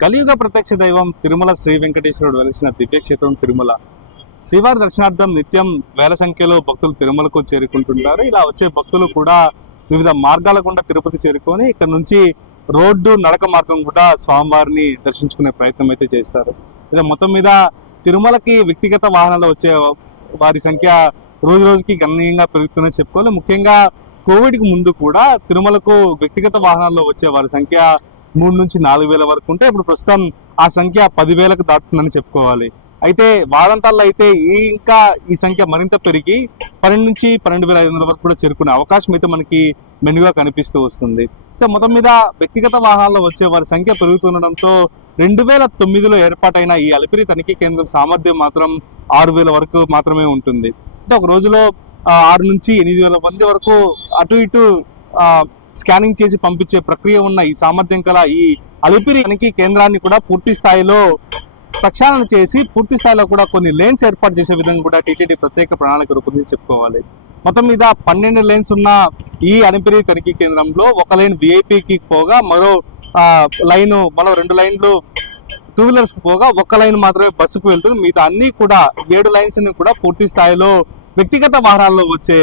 కలియుగ ప్రత్యక్ష దైవం తిరుమల శ్రీ వెంకటేశ్వరుడు వెలిసిన దివ్యక్షేత్రం తిరుమల. శ్రీవారి దర్శనార్థం నిత్యం వేల సంఖ్యలో భక్తులు తిరుమలకు చేరుకుంటుంటారు. ఇలా వచ్చే భక్తులు కూడా వివిధ మార్గాల గుండా తిరుపతి చేరుకొని ఇక్కడ నుంచి రోడ్డు నడక మార్గం కూడా స్వామివారిని దర్శించుకునే ప్రయత్నం అయితే చేస్తారు. ఇలా మొత్తం మీద తిరుమలకి వ్యక్తిగత వాహనాలు వచ్చే వారి సంఖ్య రోజు రోజుకి గణనీయంగా పెరుగుతుందని చెప్పుకోవాలి. ముఖ్యంగా కోవిడ్కి ముందు కూడా తిరుమలకు వ్యక్తిగత వాహనాల్లో వచ్చే వారి సంఖ్య 3 నుంచి 4 వేల వరకు ఉంటే ఇప్పుడు ప్రస్తుతం ఆ సంఖ్య 10,000కు దాటుతుందని చెప్పుకోవాలి. అయితే వారాంతాల్లో అయితే ఈ సంఖ్య మరింత పెరిగి 12 నుంచి 12,500 వరకు కూడా చేరుకునే అవకాశం అయితే మనకి మెనుగా కనిపిస్తూ వస్తుంది. అయితే మొత్తం మీద వ్యక్తిగత వాహనాల్లో వచ్చే వారి సంఖ్య పెరుగుతుండడంతో 2009లో ఏర్పాటైన ఈ అలిపిరి తనిఖీ కేంద్రం సామర్థ్యం మాత్రం 6,000 వరకు మాత్రమే ఉంటుంది. అంటే ఒక రోజులో 6 నుంచి 8,000 మంది వరకు అటు ఇటు స్కానింగ్ చేసి పంపించే ప్రక్రియ ఉన్న ఈ సామర్థ్యం కల ఈ అలిపిరి తనిఖీ కేంద్రాన్ని కూడా పూర్తి స్థాయిలో ప్రక్షాళన చేసి పూర్తి స్థాయిలో కూడా కొన్ని లేన్స్ ఏర్పాటు చేసే విధంగా కూడా టీటీడీ ప్రత్యేక ప్రణాళిక రూపొందించి చెప్పుకోవాలి. మొత్తం మీద 12 లేన్స్ ఉన్న ఈ అలిపిరి తనిఖీ కేంద్రంలో ఒక లైన్ విఐపికి పోగా మరో 2 లైన్లు టూ వీలర్స్ కి పోగా ఒక లైన్ మాత్రమే బస్సుకు వెళ్తుంది. మిగతా అన్ని కూడా 7 లైన్స్ ని కూడా పూర్తి స్థాయిలో వ్యక్తిగత వాహనాల్లో వచ్చే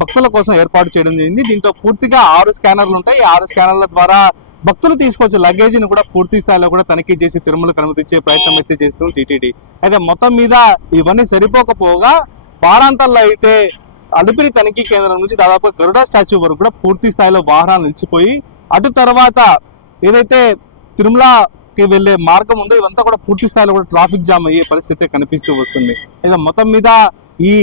భక్తుల కోసం ఏర్పాటు చేయడం జరిగింది. దీంతో పూర్తిగా 6 స్కానర్లు ఉంటాయి. 6 స్కానర్ల ద్వారా భక్తులు తీసుకొచ్చే లగేజీని కూడా పూర్తి స్థాయిలో కూడా తనిఖీ చేసి తిరుమలకు అనుమతించే ప్రయత్నం అయితే చేస్తుంది టీటీడీ. అయితే మొత్తం మీద ఇవన్నీ సరిపోకపోగా వారాంతాల్లో అయితే అలిపిరి తనిఖీ కేంద్రం నుంచి దాదాపు గరుడ స్టాచ్యూ వరకు కూడా పూర్తి స్థాయిలో వాహనాలు నిలిచిపోయి అటు తర్వాత ఏదైతే తిరుమలకి వెళ్లే మార్గం ఉందో ఇవంతా కూడా పూర్తి స్థాయిలో కూడా ట్రాఫిక్ జామ్ అయ్యే పరిస్థితి కనిపిస్తూ వస్తుంది. అయితే మొత్తం మీద ఈ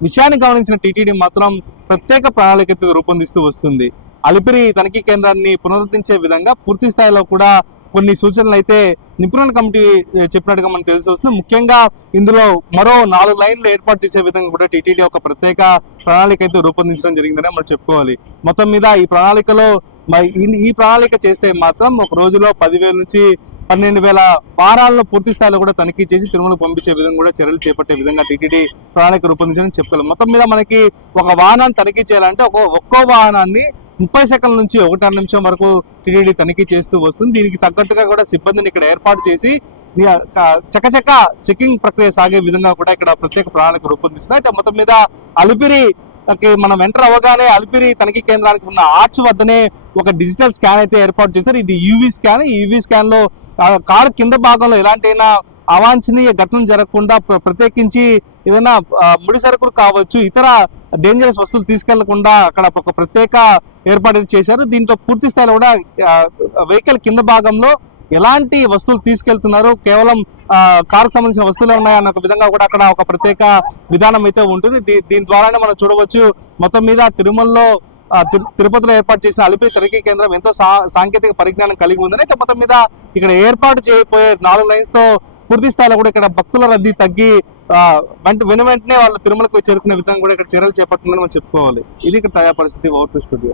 విషయాన్ని గమనించిన టీటీడీ మాత్రం ప్రత్యేక ప్రణాళిక రూపొందిస్తూ వస్తుంది. అలిపిరి తనిఖీ కేంద్రాన్ని పునరుద్ధరించే విధంగా పూర్తి స్థాయిలో కూడా కొన్ని సూచనలు అయితే నిపుణుల కమిటీ చెప్పినట్టుగా మనకు తెలిసి వస్తుంది. ముఖ్యంగా ఇందులో మరో 4 లైన్లు ఏర్పాటు చేసే విధంగా కూడా టీటీడీ ఒక ప్రత్యేక ప్రణాళిక అయితే రూపొందించడం జరిగిందని మనం చెప్పుకోవాలి. మొత్తం మీద ఈ ప్రణాళిక చేస్తే మాత్రం ఒక రోజులో 10,000 నుంచి 12,000 వారాలను పూర్తి స్థాయిలో కూడా తనిఖీ చేసి తిరుమలకు పంపించే విధంగా కూడా చర్యలు చేపట్టే విధంగా టీటీడీ ప్రణాళిక రూపొందించడం చెప్పుకోవాలి. మొత్తం మీద మనకి ఒక వాహనాన్ని తనిఖీ చేయాలంటే ఒక్కో వాహనాన్ని 30 సెకండ్ల నుంచి 1.5 నిమిషం వరకు టీటీడీ తనిఖీ చేస్తూ వస్తుంది. దీనికి తగ్గట్టుగా కూడా సిబ్బందిని ఇక్కడ ఏర్పాటు చేసి చకచక చెకింగ్ ప్రక్రియ సాగే విధంగా కూడా ఇక్కడ ప్రత్యేక ప్రణాళిక రూపొందిస్తుంది. అయితే మొత్తం మీద అలిపిరి మనం ఎంటర్ అవ్వగానే అలిపిరి తనిఖీ కేంద్రానికి ఉన్న ఆర్చ్ వద్దనే ఒక డిజిటల్ స్కాన్ అయితే ఏర్పాటు చేశారు. ఇది యూవీ స్కాన్. ఈ యూవీ స్కాన్ లో కారు కింద భాగంలో ఎలాంటైనా అవాంఛనీయ ఘటన జరగకుండా ప్రత్యేకించి ఏదైనా ముడి సరుకులు కావచ్చు ఇతర డేంజరస్ వస్తువులు తీసుకెళ్లకుండా అక్కడ ఒక ప్రత్యేక ఏర్పాటు చేశారు. దీంట్లో పూర్తి స్థాయిలో కూడా వెహికల్ కింద భాగంలో ఎలాంటి వస్తువులు తీసుకెళ్తున్నారు, కేవలం కారుకు సంబంధించిన వస్తువులే ఉన్నాయన్న ఒక విధంగా కూడా అక్కడ ఒక ప్రత్యేక విధానం అయితే ఉంటుంది. దీని ద్వారానే మనం చూడవచ్చు మొత్తం మీద తిరుమలలో తిరుపతిలో ఏర్పాటు చేసిన అలిపిరి తనిఖీ కేంద్రం ఎంతో సాంకేతిక పరిజ్ఞానం కలిగి ఉందని. అయితే మొత్తం మీద ఇక్కడ ఏర్పాటు చేయబోయే 4 లైన్స్ తో పూర్తి స్థాయిలో కూడా ఇక్కడ భక్తుల రద్దీ తగ్గి వెంటనే వాళ్ళు తిరుమలకు చేరుకునే విధంగా కూడా ఇక్కడ చర్యలు చేపట్టిందని మనం చెప్పుకోవాలి. ఇది ఇక్కడ తాజా పరిస్థితి. Over to studio.